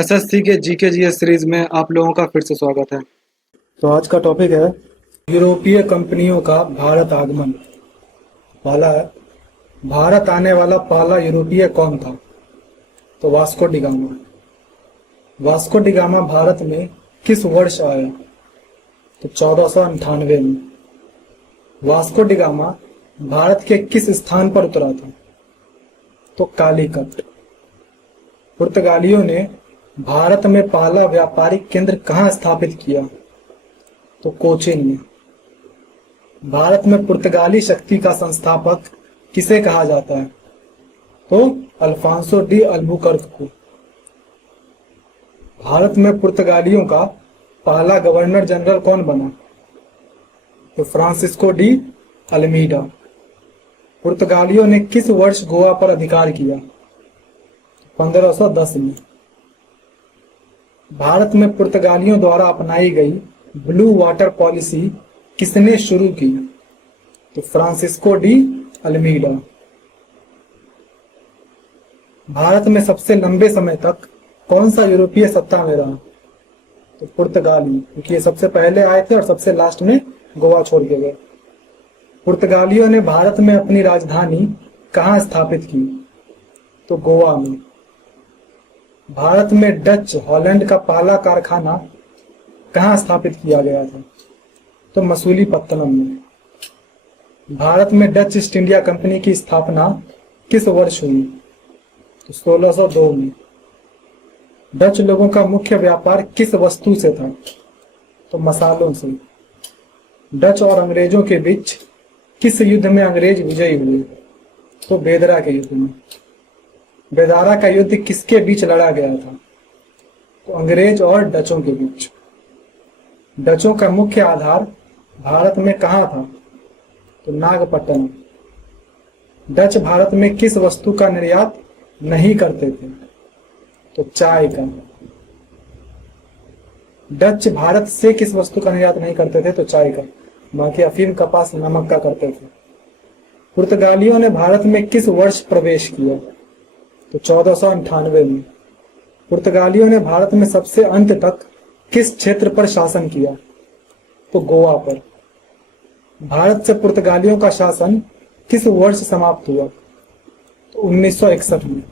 SSC के GK GS series में आप लोगों का फिर से स्वागत है। तो आज का टॉपिक है यूरोपीय कंपनियों का भारत आगमन। पहला है, भारत आने वाला पहला यूरोपीय कौन था? तो Vasco D gamma. Vasco D gamma Bharat में किस वर्ष आया? तो 1498 में। वास्को डी गामा भारत के किस स्थान पर उतरा था? तो कालीकट। पुर्तगालियों ने भारत में पहला व्यापारिक केंद्र कहाँ स्थापित किया? तो कोचीन में। भारत में पुर्तगाली शक्ति का संस्थापक किसे कहा जाता है? तो अल्फांसो डी अल्बुकर्क को। भारत में पुर्तगालियों का पहला गवर्नर जनरल कौन बना? तो फ्रांसिस्को डी अल्मीडा। पुर्तगालियों ने किस वर्ष गोवा पर अधिकार किया? 1510 में। भारत में पुर्तगालियों द्वारा अपनाई गई ब्लू वाटर पॉलिसी किसने शुरू की? तो फ्रांसिस्को डी अल्मीडा। भारत में सबसे लंबे समय तक कौन सा यूरोपीय सत्ता में रहा? तो पुर्तगाली, क्योंकि ये सबसे पहले आए थे और सबसे लास्ट में गोवा छोड़ के गए। पुर्तगालियों ने भारत में अपनी राजधानी कहाँ स्थापित की? तो गोवा में। भारत में डच हॉलैंड का पहला कारखाना कहाँ स्थापित किया गया था? तो मसूलीपत्तनम में। भारत में डच ईस्ट इंडिया कंपनी की स्थापना किस वर्ष हुई? तो 1602 में। डच लोगों का मुख्य व्यापार किस वस्तु से था? तो मसालों से। डच और अंग्रेजों के बीच किस युद्ध में अंग्रेज विजयी हुए? तो बेदरा के युद्ध में। बेदारा का युद्ध किसके बीच लड़ा गया था? तो अंग्रेज और डचों के बीच। डचों का मुख्य आधार भारत में कहाँ था? तो नागपट्टनम। डच भारत में किस वस्तु का निर्यात नहीं करते थे? तो चाय का। डच भारत से किस वस्तु का निर्यात नहीं करते थे? तो चाय का। बाकी अफीम, कपास, नमक का करते थे। पुर्तगालियों ने भारत में किस वर्ष प्रवेश किया? तो 1498 में। पुर्तगालियों ने भारत में सबसे अंत तक किस क्षेत्र पर शासन किया? तो गोवा पर। भारत से पुर्तगालियों का शासन किस वर्ष समाप्त हुआ? तो 1961 में।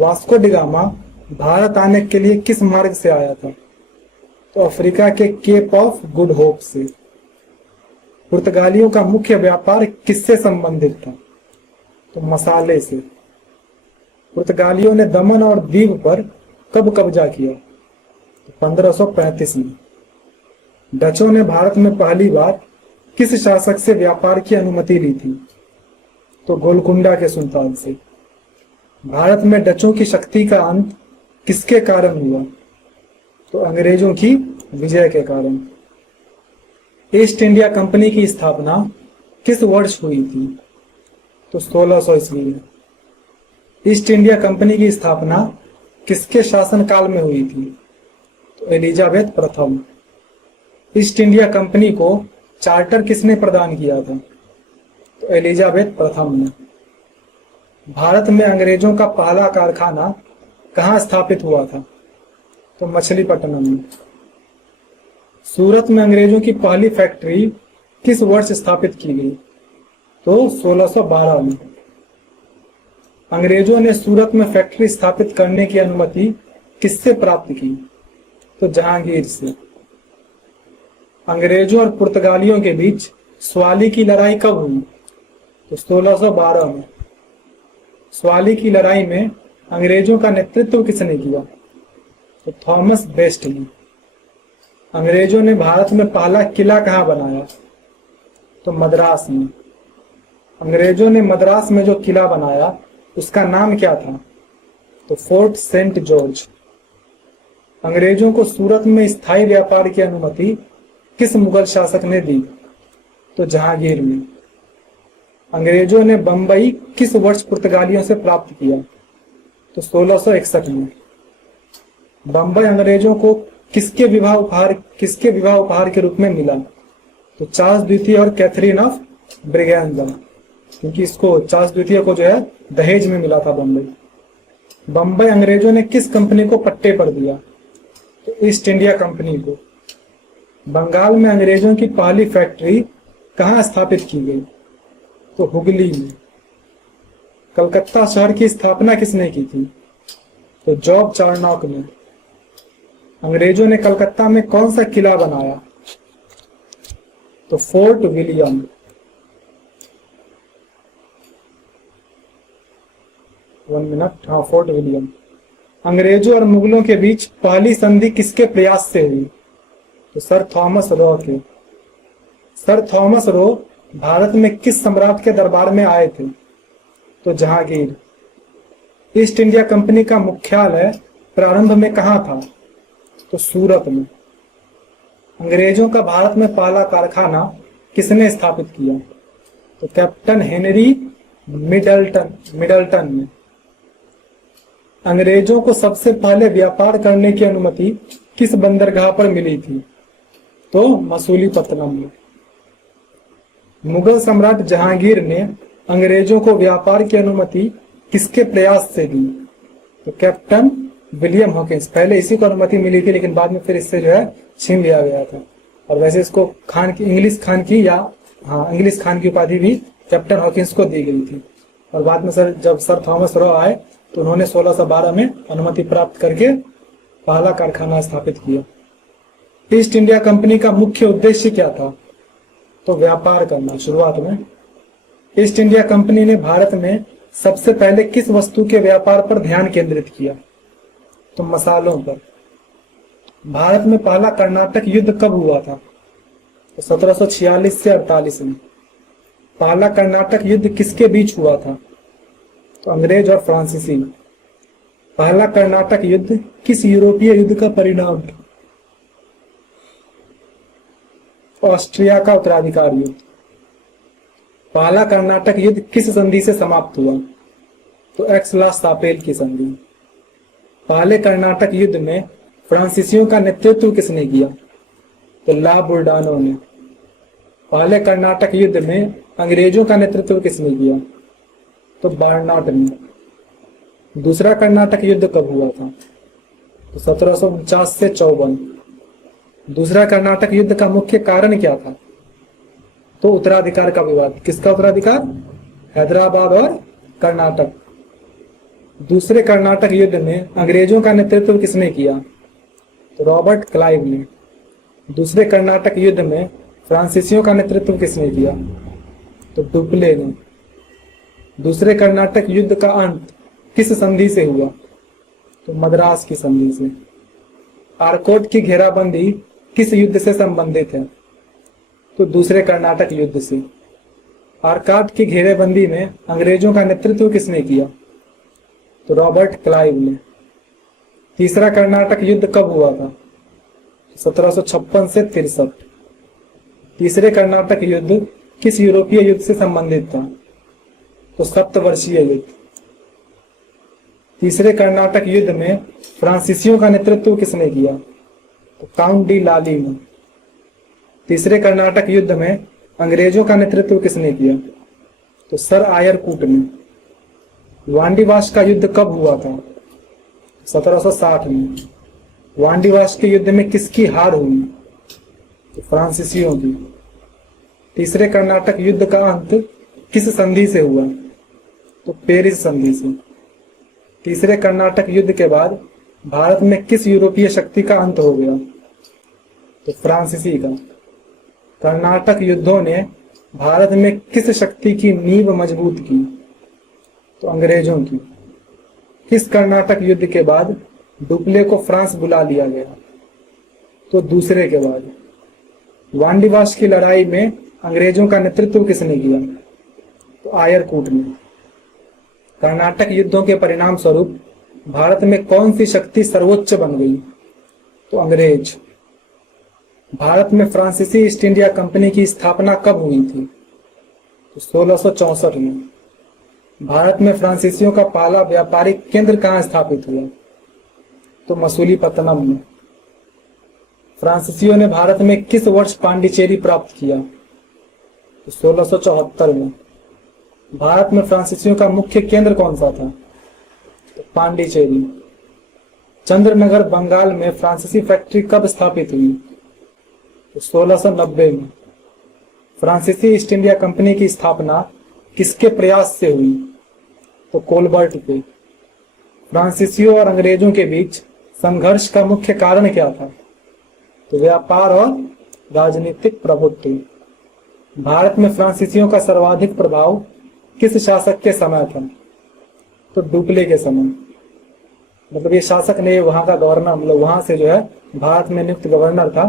वास्को डी गामा भारत आने के लिए किस मार्ग से आया था? तो अफ्रीका के केप ऑफ गुड होप से। पुर्तगालियों का मुख्य व्यापार किससे संबंधित था? तो मसाले से। पुर्तगालियों ने दमन और दीव पर कब कब्जा किया? तो 1535 में। डचों ने भारत में पहली बार किस शासक से व्यापार की अनुमति ली थी? तो गोलकुंडा के सुल्तान से। भारत में डचों की शक्ति का अंत किसके कारण हुआ? तो अंग्रेजों की विजय के कारण। ईस्ट इंडिया कंपनी की स्थापना किस वर्ष हुई थी? तो 1600 ईस्वी में। ईस्ट इंडिया कंपनी की स्थापना किसके शासनकाल में हुई थी? तो एलिजाबेथ प्रथम। ईस्ट इंडिया कंपनी को चार्टर किसने प्रदान किया था? तो एलिजाबेथ प्रथम ने। भारत में अंग्रेजों का पहला कारखाना कहाँ स्थापित हुआ था? तो मछलीपट्टनम में। सूरत में अंग्रेजों की पहली फैक्ट्री किस वर्ष स्थापित की गई? तो 1612 में। अंग्रेजों ने सूरत में फैक्ट्री स्थापित करने की अनुमति किससे प्राप्त की? तो जहांगीर से। अंग्रेजों और पुर्तगालियों के बीच स्वाली की लड़ाई कब हुई? तो 1612 में। स्वाली की लड़ाई में अंग्रेजों का नेतृत्व किसने किया? तो थॉमस बेस्ट ने। अंग्रेजों ने भारत में पहला किला कहाँ बनाया? तो मद्रास में। अंग्रेजों ने मद्रास में जो किला बनाया उसका नाम क्या था? तो फोर्ट सेंट जॉर्ज। अंग्रेजों को सूरत में स्थायी व्यापार की अनुमति किस मुगल शासक ने दी? तो जहांगीर ने। अंग्रेजों ने बंबई किस वर्ष पुर्तगालियों से प्राप्त किया? तो 1661 में। बंबई अंग्रेजों को किसके विवाह उपहार के रूप में मिला? तो चार्ल्स द्वितीय और कैथरीन ऑफ ब्रिगेंजा। क्योंकि इसको चार्ल्स द्वितीय को जो है दहेज में मिला था बम्बई। बंबई अंग्रेजों ने किस कंपनी को पट्टे पर दिया? तो ईस्ट इंडिया कंपनी को। बंगाल में अंग्रेजों की पहली फैक्ट्री कहाँ स्थापित की गई? तो हुगली में। कलकत्ता शहर की स्थापना किसने की थी? तो जॉब चार्नॉक ने। अंग्रेजों ने कलकत्ता में कौन सा किला बनाया? तो फोर्ट विलियम। वन मिनट, हाँ, फोर्ट विलियम। अंग्रेजों और मुगलों के बीच पहली संधि किसके प्रयास से हुई? तो सर थॉमस रो के। सर थॉमस रो भारत में किस सम्राट के दरबार में आए थे? तो जहांगीर। ईस्ट इंडिया कंपनी का मुख्यालय प्रारंभ में कहां था? तो सूरत में। अंग्रेजों का भारत में पहला कारखाना किसने स्थापित किया? तो कैप्टन हेनरी मिडल्टन ने। अंग्रेजों को सबसे पहले व्यापार करने की अनुमति किस बंदरगाह पर मिली थी? तो मसूलीपट्टनम में। मुगल सम्राट जहांगीर ने अंग्रेजों को व्यापार की अनुमति किसके प्रयास से दी? तो कैप्टन विलियम हॉकिंस। पहले इसी को अनुमति मिली थी, लेकिन बाद में फिर इससे जो है छीन लिया गया था। और वैसे इसको खान की इंग्लिश खान की उपाधि भी कैप्टन हॉकिंस को दी गई थी। और बाद में जब सर थॉमस रो आए तो उन्होंने 1612 में अनुमति प्राप्त करके पहला कारखाना स्थापित किया। ईस्ट इंडिया कंपनी का मुख्य उद्देश्य क्या था? तो व्यापार करना। शुरुआत में ईस्ट इंडिया कंपनी ने भारत में सबसे पहले किस वस्तु के व्यापार पर ध्यान केंद्रित किया? तो मसालों पर। भारत में पहला कर्नाटक युद्ध कब हुआ था? तो 1746 से 48 में। पहला कर्नाटक युद्ध किसके बीच हुआ था? तो अंग्रेज और फ्रांसीसी। पहला कर्नाटक युद्ध किस यूरोपीय युद्ध का परिणाम था? ऑस्ट्रिया का उत्तराधिकार युद्ध। पहला कर्नाटक युद्ध किस संधि से समाप्त हुआ? तो एक्स-ला-शापेल की संधि। पहले कर्नाटक युद्ध में फ्रांसीसियों का नेतृत्व किसने किया? तो ला बुर्डानो ने। पहले कर्नाटक युद्ध में अंग्रेजों का नेतृत्व किसने किया? तो बार्नाट ने। दूसरा कर्नाटक युद्ध कब हुआ था? तो 1749 से 54। दूसरा कर्नाटक युद्ध का मुख्य कारण क्या था? तो उत्तराधिकार का विवाद। किसका उत्तराधिकार? हैदराबाद और कर्नाटक। दूसरे कर्नाटक युद्ध में अंग्रेजों का नेतृत्व किसने किया? तो रॉबर्ट क्लाइव ने। दूसरे कर्नाटक युद्ध में फ्रांसीसियों का नेतृत्व किसने किया? तो डुप्ले ने। दूसरे कर्नाटक युद्ध का अंत किस संधि से हुआ? तो मद्रास की संधि से। आरकोट की घेराबंदी किस युद्ध से संबंधित है? तो दूसरे कर्नाटक युद्ध से। आरकाट की घेरेबंदी में अंग्रेजों का नेतृत्व किसने किया? तो रॉबर्ट क्लाइव ने। तीसरा कर्नाटक युद्ध कब हुआ था? 1756 से 63। तीसरे कर्नाटक युद्ध किस यूरोपीय युद्ध से संबंधित था? तो सप्तवर्षीय युद्ध। तीसरे कर्नाटक युद्ध में फ्रांसीसियों का नेतृत्व किसने किया? तो काउंट डी लाली ने। तीसरे कर्नाटक युद्ध में अंग्रेजों का नेतृत्व किसने किया? तो सर आयरकूट ने। वांडीवाश का युद्ध कब हुआ था? 1760 में। वांडीवाश के युद्ध में किसकी हार हुई? तो फ्रांसीसियों की। तीसरे कर्नाटक युद्ध का अंत किस संधि से हुआ? तो पेरिस संधि से। तीसरे कर्नाटक युद्ध के बाद भारत में किस यूरोपीय शक्ति का अंत हो गया? तो फ्रांसीसी का। कर्नाटक युद्धों ने भारत में किस शक्ति की नींव मजबूत की? तो अंग्रेजों की। किस कर्नाटक युद्ध के बाद डुप्ले को फ्रांस बुला लिया गया? तो दूसरे के बाद। वांडीवाश की लड़ाई में अंग्रेजों का नेतृत्व किसने किया? तो आयरकूट ने। कर्नाटक युद्धों के परिणाम स्वरूप भारत में कौन सी शक्ति सर्वोच्च बन गई? तो अंग्रेज। भारत में फ्रांसीसी ईस्ट इंडिया कंपनी की स्थापना कब हुई थी? तो 1664 में। भारत में फ्रांसीसियों का पहला व्यापारिक केंद्र कहाँ स्थापित हुआ? तो मसूलीपट्टनम में। फ्रांसीसियों ने भारत में किस वर्ष पांडिचेरी प्राप्त किया? तो 1674 में। भारत में फ्रांसीसियों का मुख्य केंद्र कौन सा था? तो पांडिचेरी। चंद्रनगर बंगाल में फ्रांसीसी फैक्ट्री कब स्थापित हुई? तो 1690 में। फ्रांसीसी ईस्ट इंडिया कंपनी की स्थापना किसके प्रयास से हुई? तो कोलबर्ट के। फ्रांसीसियों और अंग्रेजों के बीच संघर्ष का मुख्य कारण क्या था? तो व्यापार और राजनीतिक प्रभुत्व। भारत में फ्रांसीसियों का सर्वाधिक प्रभाव किस शासक के समय था? तो डुप्ले के समय। मतलब ये शासक ने वहां का गवर्नर, मतलब वहां से जो है भारत में नियुक्त गवर्नर था,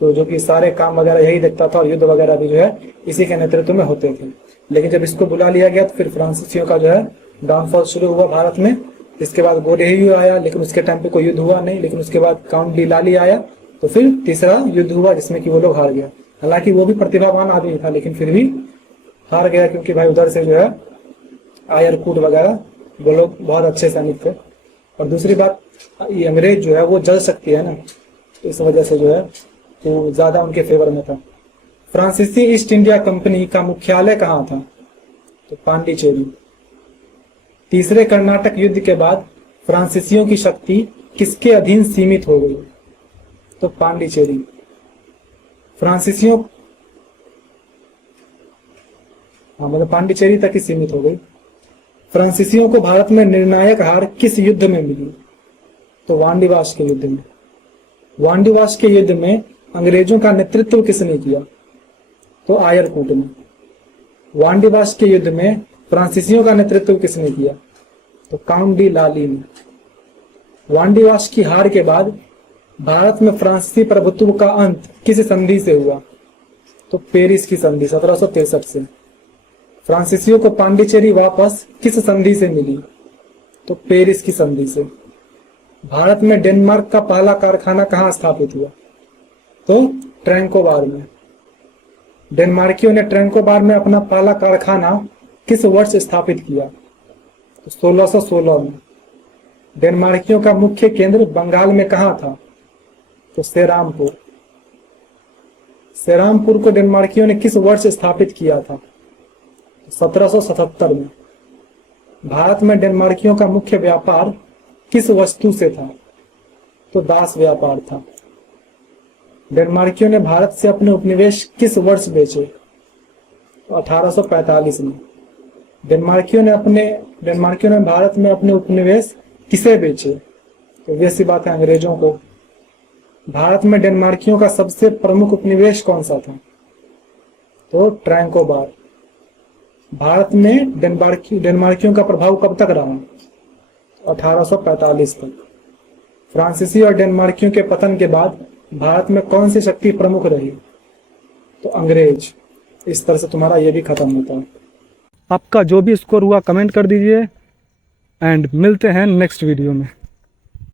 तो जो कि सारे काम वगैरह यही देखता था और युद्ध वगैरह भी जो है इसी के नेतृत्व में होते थे। लेकिन जब इसको बुला लिया गया तो फिर फ्रांसीसियों का जो है डाउनफॉल शुरू हुआ भारत में। इसके बाद गोडेयू आया, लेकिन उसके टाइम पे कोई युद्ध हुआ नहीं। लेकिन उसके बाद काउंट डी लाली आया, तो फिर तीसरा युद्ध हुआ जिसमें कि वो लोग हार गया। हालांकि वो भी प्रतिभावान आदमी था, लेकिन फिर भी हार गया, क्योंकि भाई उधर से जो है आयरकूट वगैरह वो लोग बहुत अच्छे सैनिक थे। और दूसरी बात, ये अंग्रेज जो है वो जल सकती है ना, तो इस वजह से जो है तो ज्यादा उनके फेवर में था। फ्रांसीसी ईस्ट इंडिया कंपनी का मुख्यालय कहाँ था? तो पांडिचेरी। तीसरे कर्नाटक युद्ध के बाद फ्रांसीसियों की शक्ति किसके अधीन सीमित हो गई? तो पांडिचेरी। फ्रांसीसियों, मतलब पांडिचेरी तक ही सीमित हो गई। फ्रांसीसियों को भारत में निर्णायक हार किस युद्ध में मिली? तो वांडीवाश के युद्ध में। वांडीवाश के युद्ध में अंग्रेजों का नेतृत्व किसने किया? तो आयरकूट ने। वांडीवाश के युद्ध में फ्रांसीसियों का नेतृत्व किसने किया? तो काउंट डी लाली ने। वांडीवाश की हार के बाद भारत में फ्रांसीसी प्रभुत्व का अंत किस संधि से हुआ? तो पेरिस की संधि 1763 से। फ्रांसीसियों को पांडिचेरी वापस किस संधि से मिली? तो पेरिस की संधि से। भारत में डेनमार्क का पहला कारखाना कहाँ स्थापित हुआ? तो ट्रैंकोबार में। डेनमार्कियों ने ट्रैंकोबार में अपना पहला कारखाना किस वर्ष स्थापित किया? तो 1616 में। डेनमार्कियों का मुख्य केंद्र बंगाल में कहाँ था? तो सेरामपुर। सेरामपुर को डेनमार्कियों ने किस वर्ष स्थापित किया था? 1777 में। भारत में डेनमार्कियों का मुख्य व्यापार किस वस्तु से था? तो दास व्यापार था। डेनमार्कियों ने भारत से अपने उपनिवेश किस वर्ष बेचे? तो 1845 में। डेनमार्कियों ने भारत में अपने उपनिवेश किसे बेचे? तो वैसी बात है अंग्रेजों को। भारत में डेनमार्कियों का सबसे प्रमुख उपनिवेश कौन सा था? तो ट्रैंकोबार। भारत में डेनमार्कियों का प्रभाव कब तक रहा? 1845 तक। फ्रांसीसी और डेनमार्कियों के पतन के बाद भारत में कौन सी शक्ति प्रमुख रही? तो अंग्रेज। इस तरह से तुम्हारा ये भी खत्म होता है। आपका जो भी स्कोर हुआ कमेंट कर दीजिए एंड मिलते हैं नेक्स्ट वीडियो में।